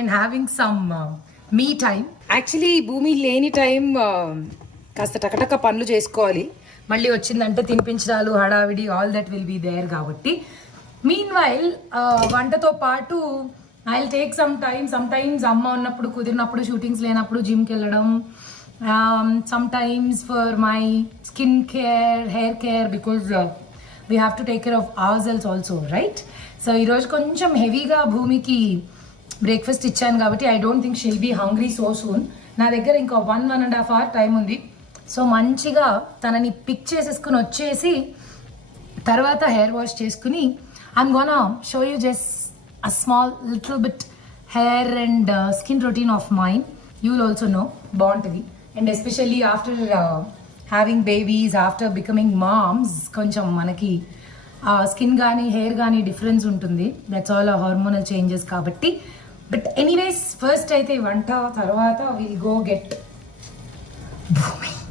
And having some me time. Actually భూమి లేని time కాస్త టకటక పనులు చేసుకోవాలి. మళ్ళీ వచ్చిందంటే తినిపించడాలు, హడావిడి, all that will be there. కాబట్టి మీన్ వైల్ వంటతో పాటు I will take sometimes అమ్మ ఉన్నప్పుడు, కుదిరినప్పుడు, షూటింగ్స్ లేనప్పుడు జిమ్కి వెళ్ళడం, sometimes for my skin care, hair care, because we have to take care of ourselves also, right? So ఈరోజు కొంచెం హెవీగా భూమికి బ్రేక్ఫాస్ట్ ఇచ్చాను కాబట్టి I don't think she'll be hungry so soon. నా దగ్గర ఇంకా 1.5 hour టైం ఉంది. సో మంచిగా తనని పిక్ చేసేసుకుని వచ్చేసి తర్వాత హెయిర్ వాష్ చేసుకుని I'm gonna show you just a small little bit hair and skin routine of mine. You will also know బాగుంటుంది. And especially after having babies, after becoming moms, కొంచెం మనకి skin కానీ hair కానీ difference ఉంటుంది. That's all hormonal changes కాబట్టి. But anyways first అయితే వంట, తర్వాత విల్ గో గెట్ భూమి.